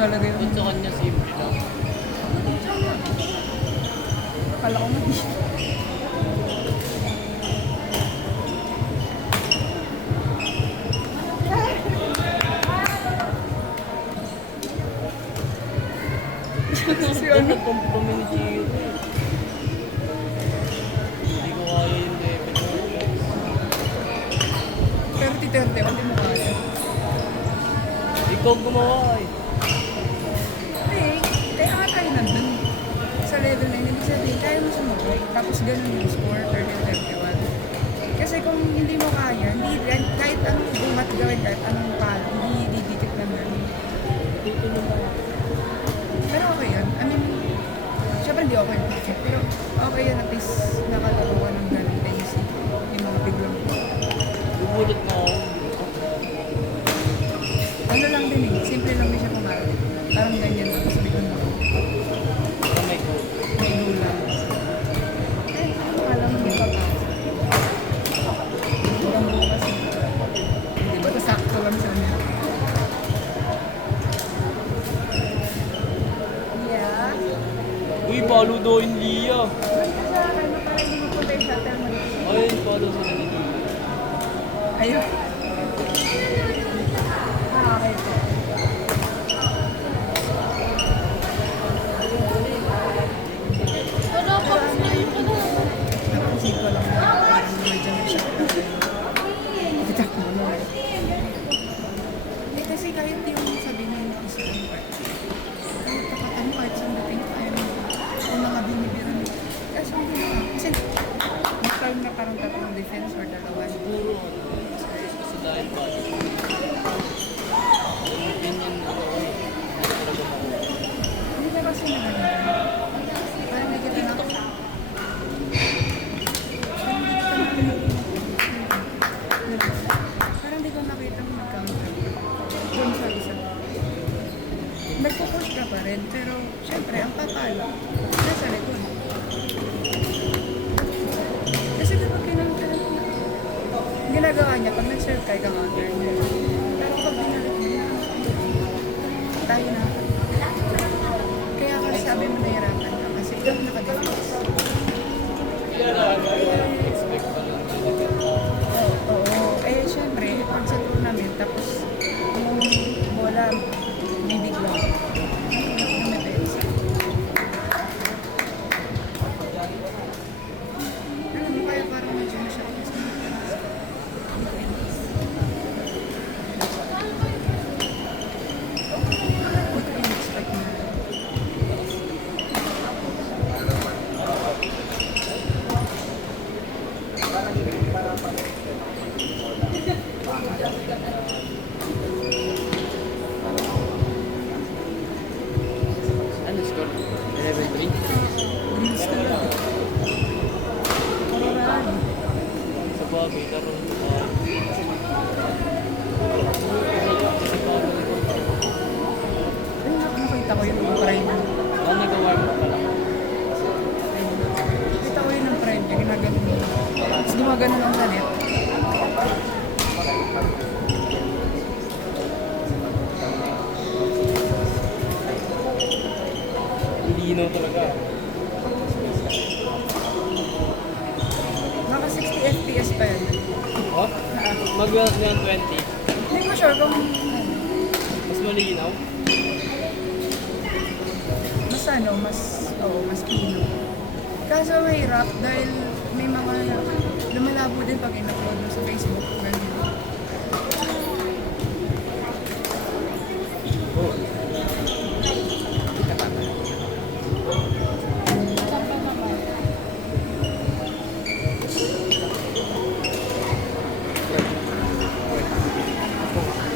talaga yun. At sa kanya simple lang. Akala ko mali. Si ano? Nagkompromi ni Chiro eh. Hindi ko kaya yung level mo. Pero titerte, hindi mo kaya. Ikaw gumawa eh. Kaya nga tayo nandun. Sa level 9, ibig sabihin, kaya mo sumabay. Tapos ganun yung score, 30-31. Kasi kung hindi mo kaya, hindi, kahit anong buhat gawin, kahit anong palo, hindi didikit lang yan. Pero okay yun. I mean, syempre hindi okay. Pero okay yun, at least nakalaro ka ng ganun basic. Yung mga biglang. Bubulot na ako. Ano lang din eh, simple lang din siya pumarap. Parang ganyan lang, tapos biglang ako. Para may goal. May gulang. Akala mo hindi papasok. Hanggang bukas. Hindi ba ito sakto lang sa niya? Yeah. Uy, palo daw yung Lia. Basta sa akin, para hindi mo punta yung shuttle mo. Ayun, palo sa Lia. Ayun. Ah, okay po. Wala pa smile ka na. Napansin ko lang na parang medyo may shuttle. Kita ko na eh. Kasi kahit yung sabi ng isa ng part, kahit pakatan mo, kahit saan dating tayo, yung mga binibira mo. Kasi hindi na. Kasi mag-time na parang tatlong defense or dalawa. Siguro, kasi dahil pa. Ganyan ako eh. Hindi na kasi nagano. Parang medyo na parang di ko nakita mo mag-counter. Doon sa isa. Nagpo-push ka pa rin, pero syempre, ang papalo, nasa likod. Kasi kapag kinunter, ginagawa niya, pag nag-serve ka, ika-counter niya. Pero pag binalik niya, tayo na. Kaya kasi sabi mo nahirapan ka kasi ikaw naka-defense. Expect pa lang. Oo. Eh, syempre, pag sa tournament, tapos yung bola, may bigla. May pensa. Alam mo kaya parang medyo na-shock sa mga What can you expect na? Ano score? 11-3? Greens ka lang. Parang Sa bagay, laro. nakita ko yun ng prime. Nag-warm up pa lang. Nakita ko yun ng prime niya, ginagano mo. Tapos gumagano lang sa net. Lino talaga. Naka 60 FPS pa yun. Oh? Mag-120. Hindi ko sure kung Mas malinaw. mas ano, mas pino. Kaso mahirap dahil may mga lumalabo din pag in-upload mo sa Facebook. Ganyan. Oh.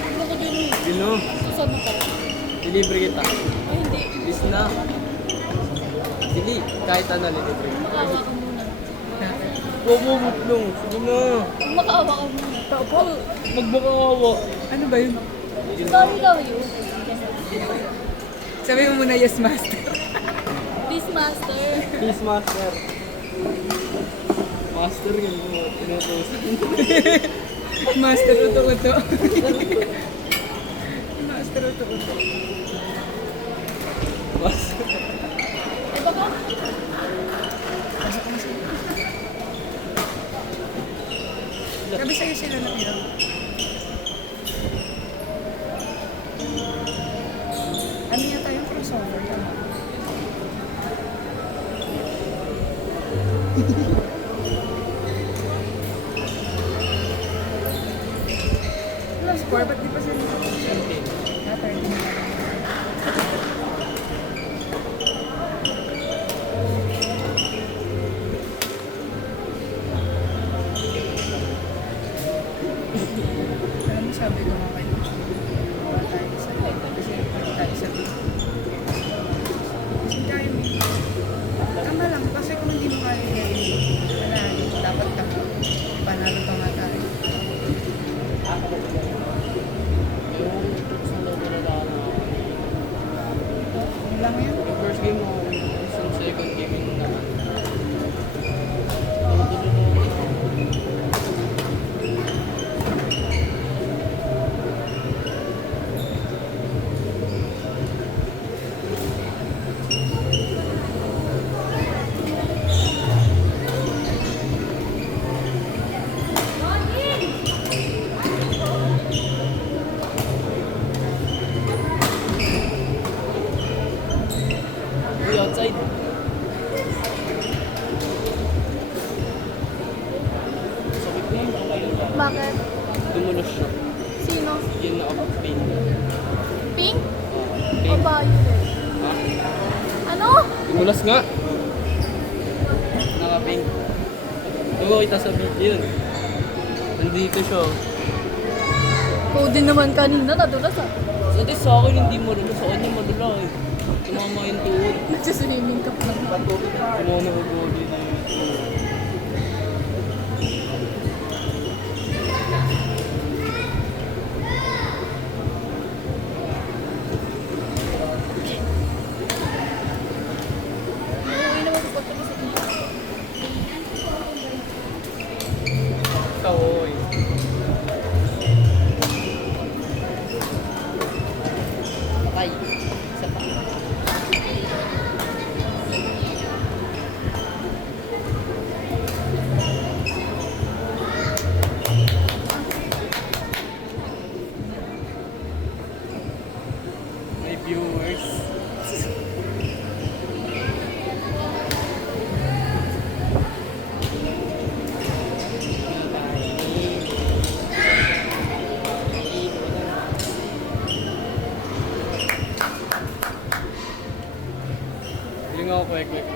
Ano ko din eh. Lino, Susan mo ka. deliver kita. Ay, hindi. Bis na. Dili, kahit ano deliver. Makaawa ka muna. Huwag mo mutlong. Sige na. Makaawa ka muna. Opo. Magmakawawa. Ano ba yun? Sorry lang yun. Sabi mo muna yes master. Please, master. Peace master. Master yun mo. Tinutusan. Master uto-uto. Master uto-uto. lumabas. Eh baka, Pasok mo sila. Sabi sa'yo sila na yun. Ano yata yung crossover? Tama. Wala score, ba't di pa sila? Ah, 30 na lang. Alam mo, sabi ko nga kayo, wala tayo sa kasi pwede tayo sa kasi tayo may tama lang kasi kung hindi mo kaya panalo, dapat tama panalo pa nga tayo. Yung sa loob na lang. Yun lang yun. Yung first game mo, yung second game yung naman. Uy, outside. Sakit na yun. bakit? Dumulos siya. Sino? Yun na ako pin. Pink? O Pin. violet? Ha? Ano? Dumulas nga. Naka-pink. Oo, kita sa video yun. Nandito siya. Ikaw din naman kanina, nadulas ah. Sa akin hindi marula. Sa kanya marula eh. Tumama yung tuhod. Nagsiswimming ka pa naman. Tumama na ugoli na yun. Uuwi naman sa pagkakas sa inyo. Kawoy. Patay. Isa pa. May viewers. Yung ako kwek-kwek.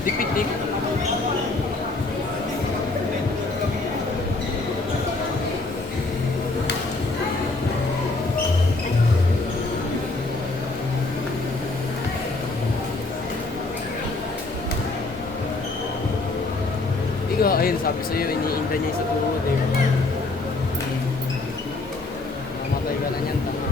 Dipit-dip. Ikaw, ayun, sabi sa'yo, iniinda niya yung sa tuhod eh. Mamatay ka na niyan, tanga.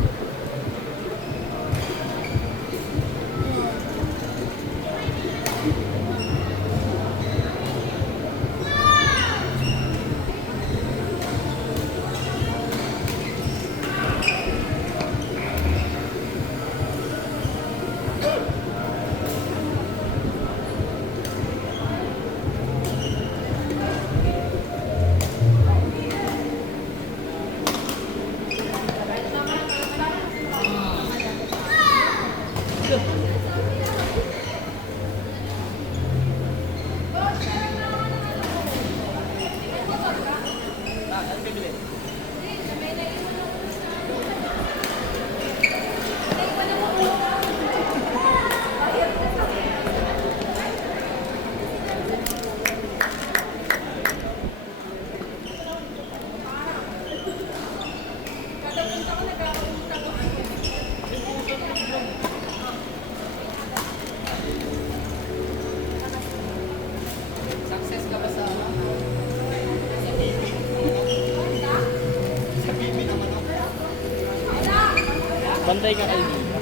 Bantay ka kay Dita.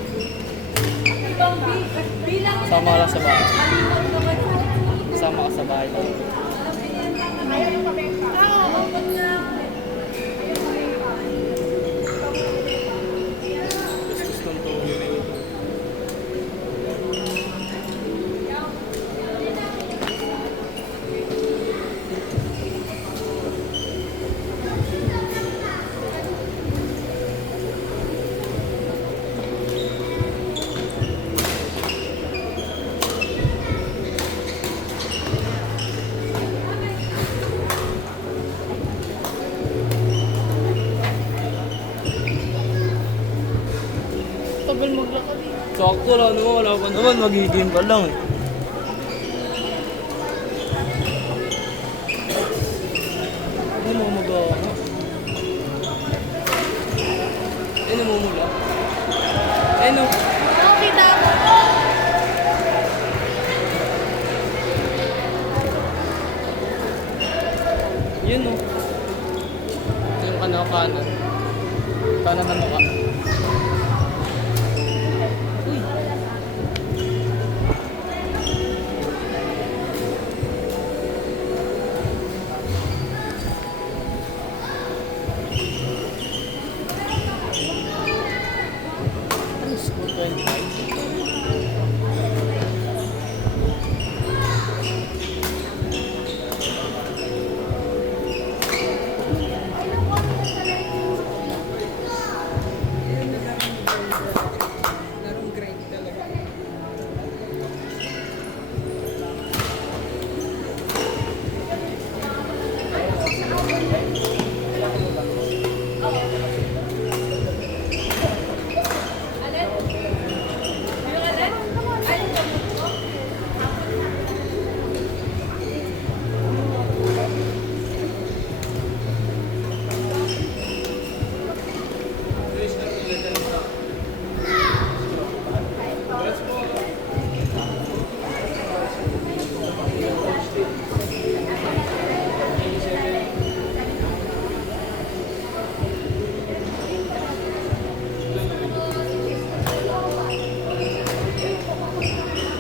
Sama ka lang sa bahay. Sama ka sa bahay. Gusto kong tulungin na ito. Tagal maglakad eh. Sakto lang naman, wala pa naman, magiging pa lang eh. Ano mo magawa ka? Ano mo mula? Ano? Nakakita ako. Yun o. Yung kanan. Kanan ng mukha. Uy. Larong grade talaga.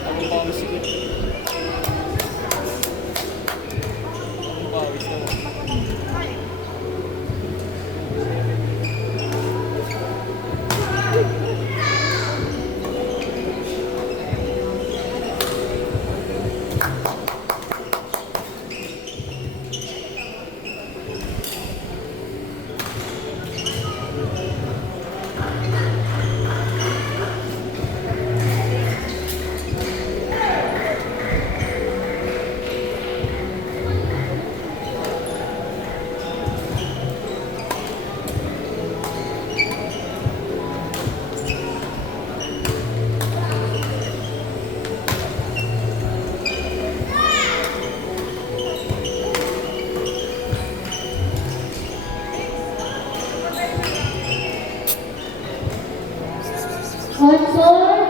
Ang pawis ko. Ang pawis naman. Sponsor